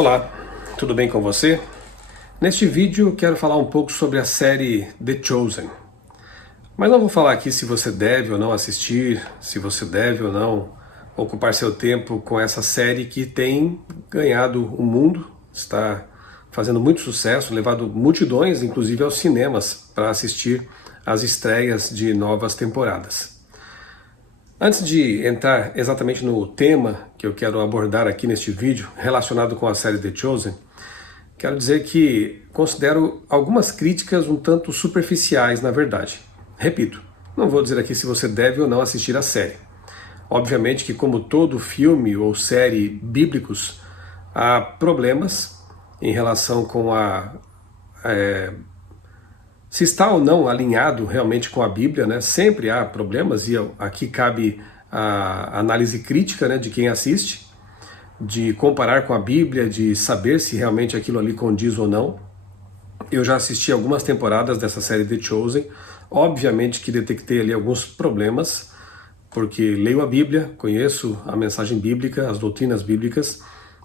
Olá, tudo bem com você? Neste vídeo quero falar um pouco sobre a série The Chosen. Mas não vou falar aqui se você deve ou não assistir, se você deve ou não ocupar seu tempo com essa série que tem ganhado o mundo, está fazendo muito sucesso, levado multidões, inclusive aos cinemas, para assistir às estreias de novas temporadas. Antes de entrar exatamente no tema que eu quero abordar aqui neste vídeo, relacionado com a série The Chosen, quero dizer que considero algumas críticas um tanto superficiais, na verdade. Repito, não vou dizer aqui se você deve ou não assistir a série. Obviamente que, como todo filme ou série bíblicos, há problemas em relação com se está ou não alinhado realmente com a Bíblia, né? Sempre há problemas, e aqui cabe a análise crítica, né, de quem assiste, de comparar com a Bíblia, de saber se realmente aquilo ali condiz ou não. Eu já assisti algumas temporadas dessa série The Chosen, obviamente que detectei ali alguns problemas, porque leio a Bíblia, conheço a mensagem bíblica, as doutrinas bíblicas,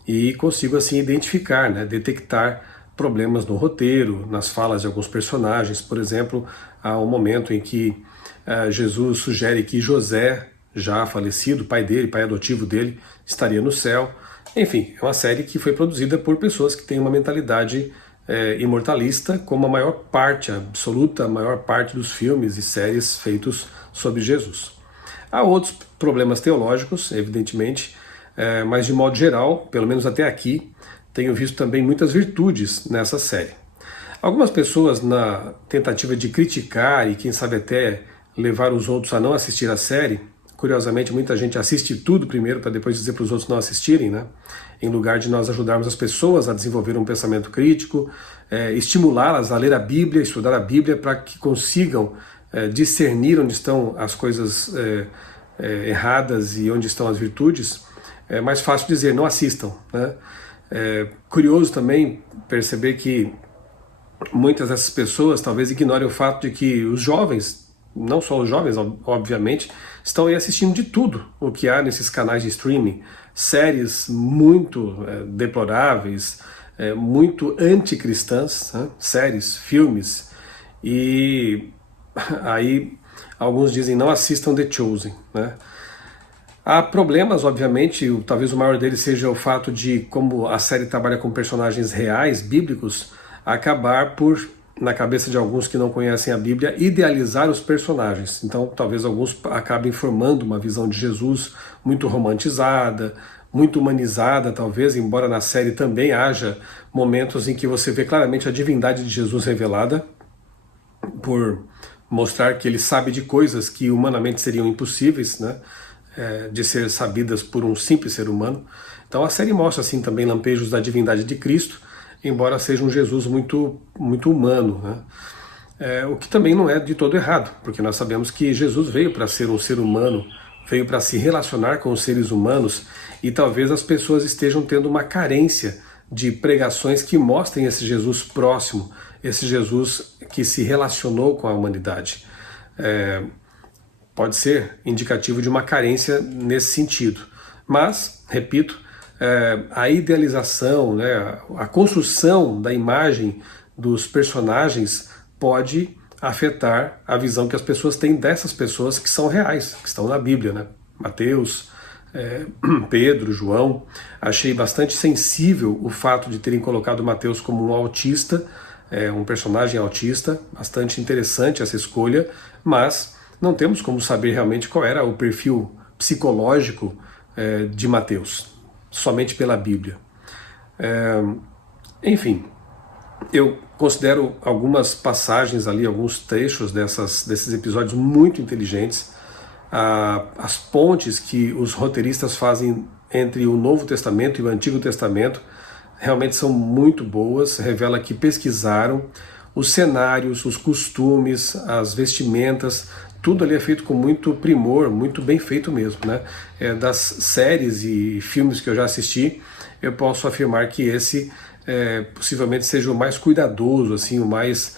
e consigo assim identificar, né, detectar problemas no roteiro, nas falas de alguns personagens. Por exemplo, há um momento em que Jesus sugere que José, já falecido, pai dele, pai adotivo dele, estaria no céu. Enfim, é uma série que foi produzida por pessoas que têm uma mentalidade imortalista, como a maior parte, a absoluta maior parte dos filmes e séries feitos sobre Jesus. Há outros problemas teológicos, evidentemente, mas de modo geral, pelo menos até aqui, tenho visto também muitas virtudes nessa série. Algumas pessoas, na tentativa de criticar e quem sabe até levar os outros a não assistir a série, curiosamente muita gente assiste tudo primeiro para depois dizer para os outros não assistirem, né? Em lugar de nós ajudarmos as pessoas a desenvolver um pensamento crítico, estimulá-las a ler a Bíblia, estudar a Bíblia para que consigam discernir onde estão as coisas erradas e onde estão as virtudes. É mais fácil dizer, não assistam, né? É curioso também perceber que muitas dessas pessoas talvez ignorem o fato de que os jovens, não só os jovens, obviamente, estão aí assistindo de tudo o que há nesses canais de streaming, séries muito deploráveis, muito anticristãs, né? Séries, filmes, e aí alguns dizem não assistam The Chosen, né? Há problemas, obviamente, talvez o maior deles seja o fato de, como a série trabalha com personagens reais, bíblicos, acabar por, na cabeça de alguns que não conhecem a Bíblia, idealizar os personagens. Então, talvez alguns acabem formando uma visão de Jesus muito romantizada, muito humanizada, talvez, embora na série também haja momentos em que você vê claramente a divindade de Jesus revelada, por mostrar que ele sabe de coisas que humanamente seriam impossíveis, né? De ser sabidas por um simples ser humano. Então a série mostra assim também lampejos da divindade de Cristo, embora seja um Jesus muito humano, né? O que também não é de todo errado, porque nós sabemos que Jesus veio para ser um ser humano, veio para se relacionar com os seres humanos, e talvez as pessoas estejam tendo uma carência de pregações que mostrem esse Jesus próximo, esse Jesus que se relacionou com a humanidade. Pode ser indicativo de uma carência nesse sentido. Mas, repito, a idealização, né, a construção da imagem dos personagens pode afetar a visão que as pessoas têm dessas pessoas que são reais, que estão na Bíblia, né? Mateus, Pedro, João. Achei bastante sensível o fato de terem colocado Mateus como um autista, um personagem autista, bastante interessante essa escolha, mas não temos como saber realmente qual era o perfil psicológico de Mateus, somente pela Bíblia. Enfim, eu considero algumas passagens ali, alguns trechos desses episódios muito inteligentes. As pontes que os roteiristas fazem entre o Novo Testamento e o Antigo Testamento realmente são muito boas, revela que pesquisaram os cenários, os costumes, as vestimentas, tudo ali é feito com muito primor, muito bem feito mesmo, né? Das séries e filmes que eu já assisti, eu posso afirmar que esse possivelmente seja o mais cuidadoso, assim, o mais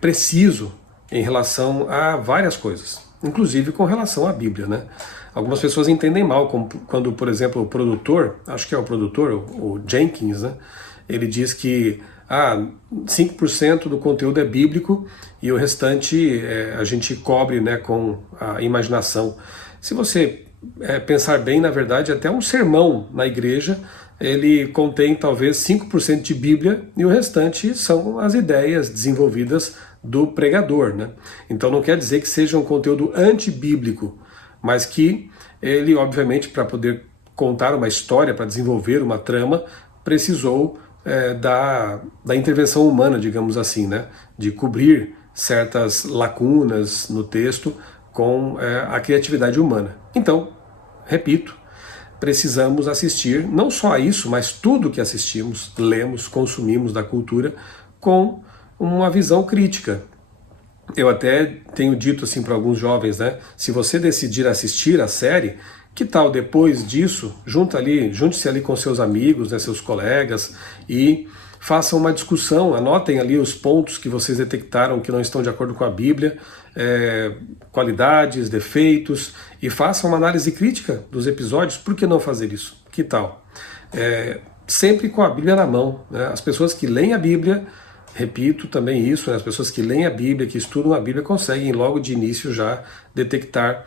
preciso em relação a várias coisas. inclusive com relação à Bíblia, né? Algumas pessoas entendem mal, como quando, por exemplo, o produtor, acho que é o produtor, o Jenkins, né? Ele diz que 5% do conteúdo é bíblico e o restante a gente cobre, né, com a imaginação. Se você pensar bem, na verdade, até um sermão na igreja, ele contém talvez 5% de Bíblia e o restante são as ideias desenvolvidas do pregador, né? Então não quer dizer que seja um conteúdo antibíblico, mas que ele, obviamente, para poder contar uma história, para desenvolver uma trama, precisou da intervenção humana, digamos assim, né? De cobrir certas lacunas no texto com a criatividade humana. Então, repito, precisamos assistir não só a isso, mas tudo que assistimos, lemos, consumimos da cultura com uma visão crítica. Eu até tenho dito assim para alguns jovens, né? Se você decidir assistir a série, que tal depois disso, junte-se ali com seus amigos, né, seus colegas, e façam uma discussão, anotem ali os pontos que vocês detectaram que não estão de acordo com a Bíblia, qualidades, defeitos, e façam uma análise crítica dos episódios. Por que não fazer isso? Que tal? Sempre com a Bíblia na mão, né? As pessoas que leem a Bíblia, repito também isso, né? As pessoas que leem a Bíblia, que estudam a Bíblia, conseguem logo de início já detectar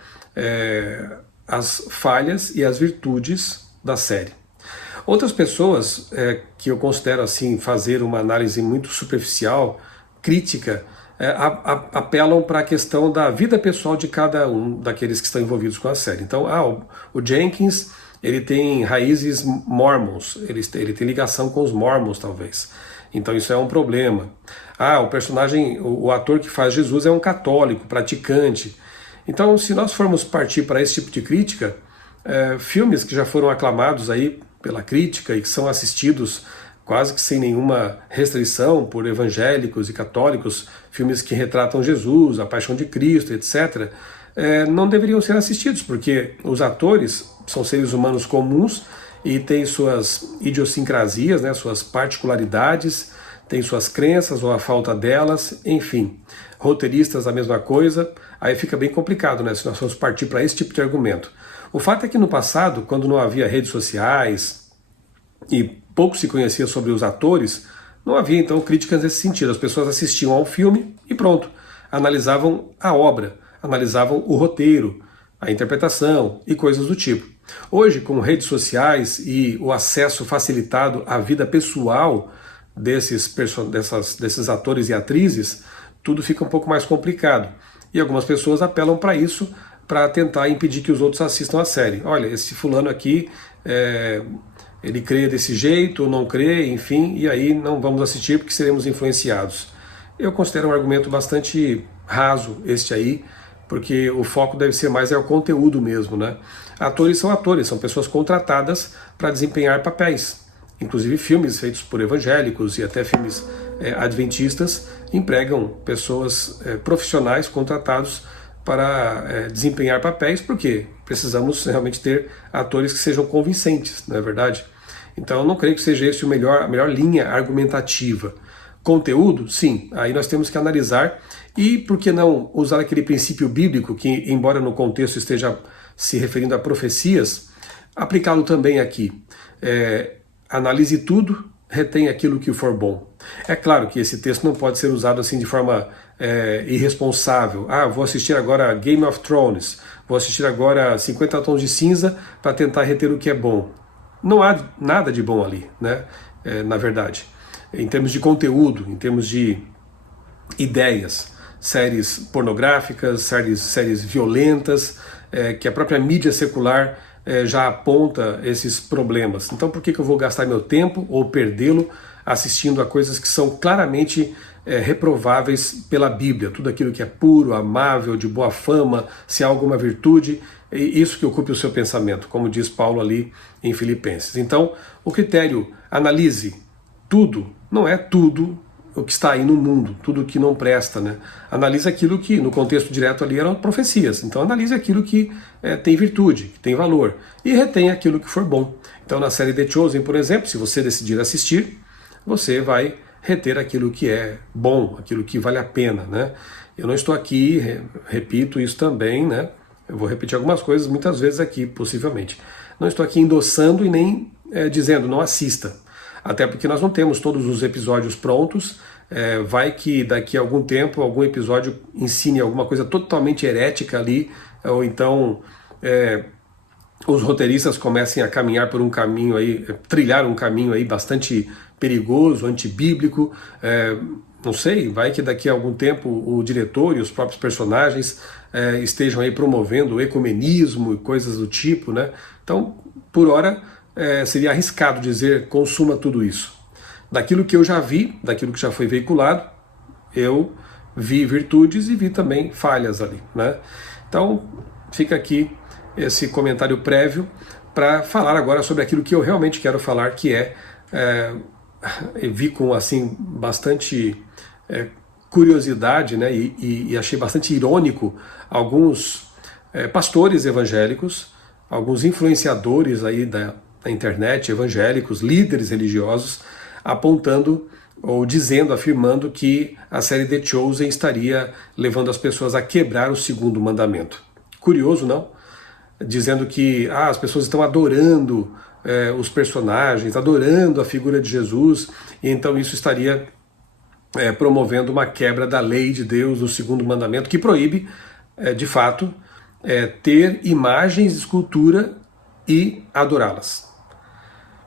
as falhas e as virtudes da série. Outras pessoas que eu considero assim fazer uma análise muito superficial, crítica, apelam para a questão da vida pessoal de cada um daqueles que estão envolvidos com a série. Então, o Jenkins, ele tem raízes mormons, ele tem ligação com os mormons, talvez. Então isso é um problema. O personagem, o ator que faz Jesus é um católico, praticante. Então, se nós formos partir para esse tipo de crítica, filmes que já foram aclamados aí pela crítica e que são assistidos quase que sem nenhuma restrição por evangélicos e católicos, filmes que retratam Jesus, a paixão de Cristo, etc., não deveriam ser assistidos, porque os atores são seres humanos comuns e têm suas idiosincrasias, né, suas particularidades, têm suas crenças ou a falta delas, enfim. Roteiristas a mesma coisa, aí fica bem complicado, né, se nós formos partir para esse tipo de argumento. O fato é que no passado, quando não havia redes sociais e pouco se conhecia sobre os atores, não havia então críticas nesse sentido. As pessoas assistiam ao filme e pronto, analisavam a obra, analisavam o roteiro, a interpretação e coisas do tipo. Hoje, com redes sociais e o acesso facilitado à vida pessoal desses atores e atrizes, tudo fica um pouco mais complicado. E algumas pessoas apelam para isso, para tentar impedir que os outros assistam a série. Olha, esse fulano aqui, ele crê desse jeito ou não crê, enfim, e aí não vamos assistir porque seremos influenciados. Eu considero um argumento bastante raso este aí, porque o foco deve ser mais o conteúdo mesmo, né? Atores, são pessoas contratadas para desempenhar papéis. Inclusive filmes feitos por evangélicos e até filmes adventistas empregam pessoas profissionais contratados para desempenhar papéis, porque precisamos realmente ter atores que sejam convincentes, não é verdade? Então eu não creio que seja esse a melhor linha argumentativa. Conteúdo, sim, aí nós temos que analisar, e por que não usar aquele princípio bíblico, que embora no contexto esteja se referindo a profecias, aplicá-lo também aqui. Analise tudo, retém aquilo que for bom. É claro que esse texto não pode ser usado assim de forma irresponsável. Vou assistir agora Game of Thrones, vou assistir agora 50 Tons de Cinza para tentar reter o que é bom. Não há nada de bom ali, né? Na verdade. Em termos de conteúdo, em termos de ideias, séries pornográficas, séries violentas, que a própria mídia secular já aponta esses problemas. Então por que eu vou gastar meu tempo ou perdê-lo assistindo a coisas que são claramente reprováveis pela Bíblia? Tudo aquilo que é puro, amável, de boa fama, se há alguma virtude, isso que ocupe o seu pensamento, como diz Paulo ali em Filipenses. Então o critério analise tudo, não é tudo o que está aí no mundo, tudo que não presta, né? Analise aquilo que, no contexto direto ali, eram profecias. Então analise aquilo que tem virtude, que tem valor, e retém aquilo que for bom. Então na série The Chosen, por exemplo, se você decidir assistir, você vai reter aquilo que é bom, aquilo que vale a pena, né? Eu não estou aqui, repito isso também, né? Eu vou repetir algumas coisas muitas vezes aqui, possivelmente. Não estou aqui endossando e nem dizendo não assista. Até porque nós não temos todos os episódios prontos. Vai que daqui a algum tempo algum episódio ensine alguma coisa totalmente herética ali, ou então os roteiristas comecem a caminhar por um caminho aí, trilhar um caminho aí bastante perigoso, antibíblico. Não sei, vai que daqui a algum tempo o diretor e os próprios personagens estejam aí promovendo o ecumenismo e coisas do tipo, né? Então, por hora, seria arriscado dizer consuma tudo isso. Daquilo que eu já vi, daquilo que já foi veiculado, eu vi virtudes e vi também falhas ali, né? Então, fica aqui esse comentário prévio para falar agora sobre aquilo que eu realmente quero falar, que eu vi com assim bastante curiosidade, né, e achei bastante irônico alguns pastores evangélicos, alguns influenciadores aí da internet evangélicos, líderes religiosos, apontando ou dizendo, afirmando que a série The Chosen estaria levando as pessoas a quebrar o segundo mandamento. Curioso, não? Dizendo que as pessoas estão adorando os personagens, adorando a figura de Jesus, e então isso estaria promovendo uma quebra da lei de Deus, do segundo mandamento, que proíbe, de fato, ter imagens de escultura e adorá-las.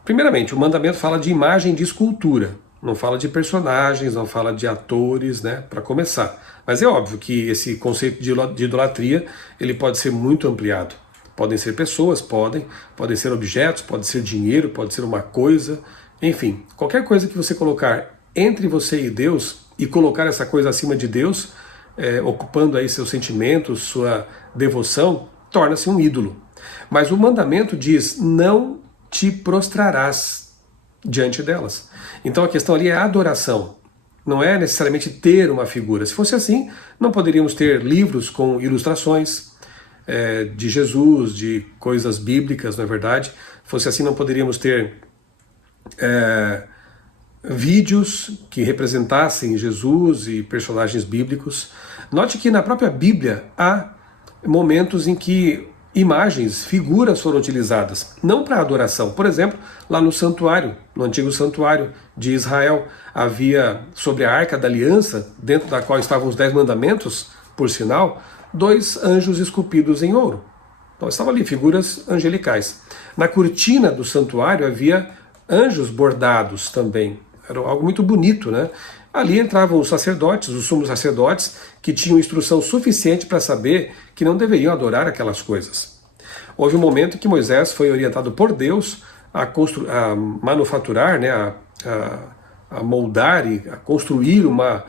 Primeiramente, o mandamento fala de imagem de escultura, não fala de personagens, não fala de atores, né, para começar. Mas é óbvio que esse conceito de idolatria ele pode ser muito ampliado. Podem ser pessoas, podem ser objetos, pode ser dinheiro, pode ser uma coisa, enfim, qualquer coisa que você colocar entre você e Deus e colocar essa coisa acima de Deus, ocupando aí seus sentimentos, sua devoção, torna-se um ídolo. Mas o mandamento diz, não te prostrarás diante delas. Então a questão ali é a adoração, não é necessariamente ter uma figura. Se fosse assim, não poderíamos ter livros com ilustrações de Jesus, de coisas bíblicas, não é verdade? Se fosse assim, não poderíamos ter vídeos que representassem Jesus e personagens bíblicos. Note que na própria Bíblia há momentos em que imagens, figuras foram utilizadas, não para adoração. Por exemplo, lá no santuário, no antigo santuário de Israel, havia sobre a Arca da Aliança, dentro da qual estavam os 10 mandamentos, por sinal, 2 anjos esculpidos em ouro. Então estavam ali figuras angelicais. Na cortina do santuário havia anjos bordados também. Era algo muito bonito, né? Ali entravam os sacerdotes, os sumos sacerdotes, que tinham instrução suficiente para saber que não deveriam adorar aquelas coisas. Houve um momento em que Moisés foi orientado por Deus a manufaturar, né, a moldar e a construir uma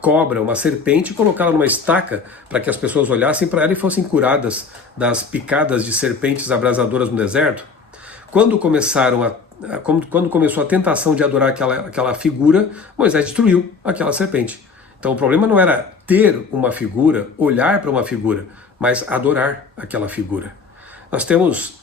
cobra, uma serpente, e colocá-la numa estaca para que as pessoas olhassem para ela e fossem curadas das picadas de serpentes abrasadoras no deserto. Quando começou a tentação de adorar aquela figura, Moisés destruiu aquela serpente. Então o problema não era ter uma figura, olhar para uma figura, mas adorar aquela figura. Nós temos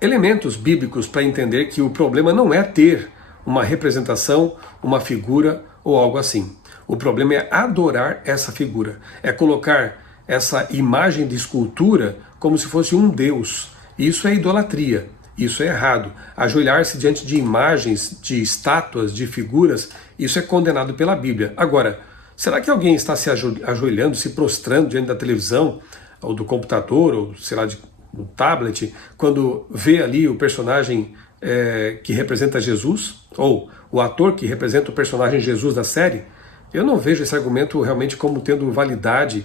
elementos bíblicos para entender que o problema não é ter uma representação, uma figura ou algo assim. O problema é adorar essa figura, é colocar essa imagem de escultura como se fosse um Deus. Isso é idolatria. Isso é errado. Ajoelhar-se diante de imagens, de estátuas, de figuras, isso é condenado pela Bíblia. Agora, será que alguém está se ajoelhando, se prostrando diante da televisão, ou do computador, ou sei lá, do tablet, quando vê ali o personagem que representa Jesus, ou o ator que representa o personagem Jesus da série? Eu não vejo esse argumento realmente como tendo validade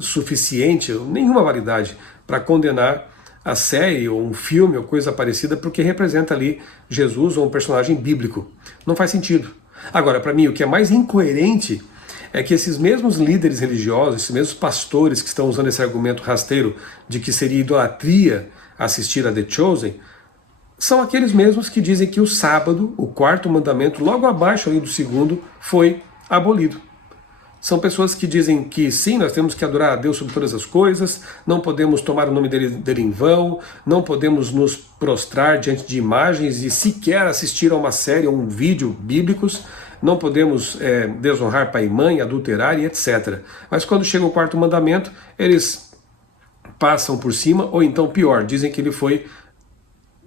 suficiente, nenhuma validade, para condenar a série ou um filme ou coisa parecida porque representa ali Jesus ou um personagem bíblico. Não faz sentido. Agora, para mim, o que é mais incoerente é que esses mesmos líderes religiosos, esses mesmos pastores que estão usando esse argumento rasteiro de que seria idolatria assistir a The Chosen, são aqueles mesmos que dizem que o sábado, o 4º mandamento, logo abaixo ali do 2º, foi abolido. São pessoas que dizem que sim, nós temos que adorar a Deus sobre todas as coisas, não podemos tomar o nome dele em vão, não podemos nos prostrar diante de imagens e sequer assistir a uma série ou um vídeo bíblicos, não podemos desonrar pai e mãe, adulterar e etc. Mas quando chega o quarto mandamento, eles passam por cima, ou então pior, dizem que ele foi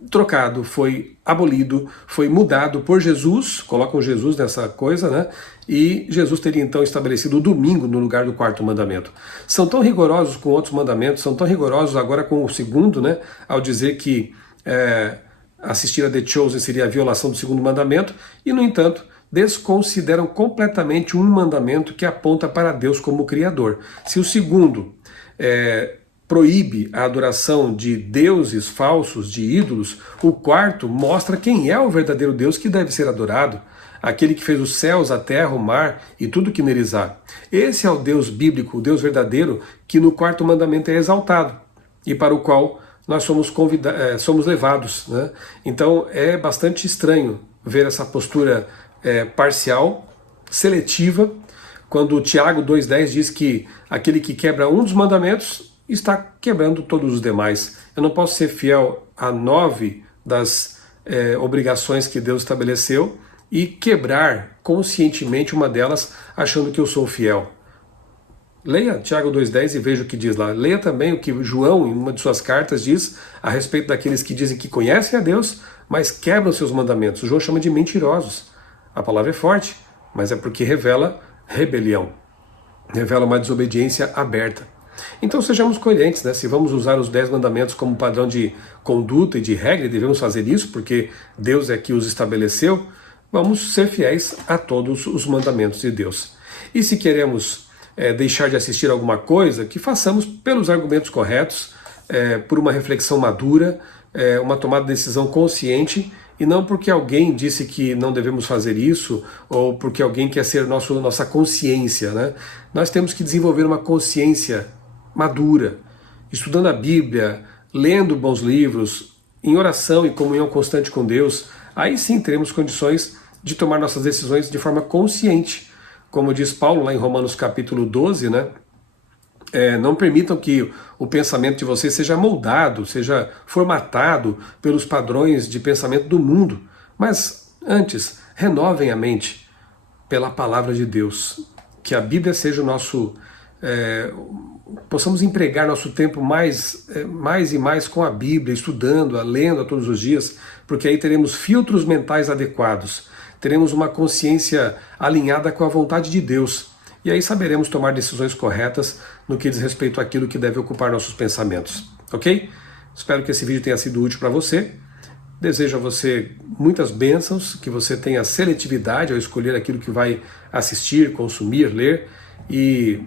trocado, foi abolido, foi mudado por Jesus, colocam Jesus nessa coisa, né? E Jesus teria então estabelecido o domingo no lugar do quarto mandamento. São tão rigorosos com outros mandamentos, são tão rigorosos agora com o segundo, né? Ao dizer que assistir a The Chosen seria a violação do segundo mandamento, e no entanto desconsideram completamente um mandamento que aponta para Deus como Criador. Se o segundo proíbe a adoração de deuses falsos, de ídolos, o quarto mostra quem é o verdadeiro Deus que deve ser adorado, aquele que fez os céus, a terra, o mar e tudo que neles há. Esse é o Deus bíblico, o Deus verdadeiro, que no quarto mandamento é exaltado e para o qual nós somos levados, né? Então é bastante estranho ver essa postura parcial, seletiva, quando Tiago 2,10 diz que aquele que quebra um dos mandamentos está quebrando todos os demais. Eu não posso ser fiel a 9 das obrigações que Deus estabeleceu e quebrar conscientemente uma delas achando que eu sou fiel. Leia Tiago 2,10 e veja o que diz lá. Leia também o que João, em uma de suas cartas, diz a respeito daqueles que dizem que conhecem a Deus, mas quebram seus mandamentos. João chama de mentirosos. A palavra é forte, mas é porque revela rebelião, revela uma desobediência aberta. Então sejamos coerentes, né? Se vamos usar os 10 mandamentos como padrão de conduta e de regra, e devemos fazer isso porque Deus é que os estabeleceu, vamos ser fiéis a todos os mandamentos de Deus. E se queremos deixar de assistir alguma coisa, que façamos pelos argumentos corretos, por uma reflexão madura, uma tomada de decisão consciente, e não porque alguém disse que não devemos fazer isso, ou porque alguém quer ser nossa consciência, né? Nós temos que desenvolver uma consciência madura, estudando a Bíblia, lendo bons livros, em oração e comunhão constante com Deus. Aí sim teremos condições de tomar nossas decisões de forma consciente. Como diz Paulo lá em Romanos capítulo 12, né? Não permitam que o pensamento de vocês seja moldado, seja formatado pelos padrões de pensamento do mundo, mas antes, renovem a mente pela palavra de Deus, que a Bíblia seja o nosso... possamos empregar nosso tempo mais e mais com a Bíblia, estudando, lendo todos os dias, porque aí teremos filtros mentais adequados, teremos uma consciência alinhada com a vontade de Deus, e aí saberemos tomar decisões corretas no que diz respeito àquilo que deve ocupar nossos pensamentos, ok? Espero que esse vídeo tenha sido útil para você. Desejo a você muitas bênçãos, que você tenha seletividade ao escolher aquilo que vai assistir, consumir, ler, e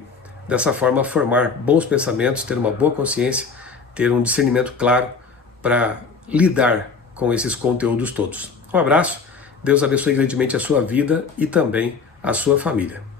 dessa forma formar bons pensamentos, ter uma boa consciência, ter um discernimento claro para lidar com esses conteúdos todos. Um abraço, Deus abençoe grandemente a sua vida e também a sua família.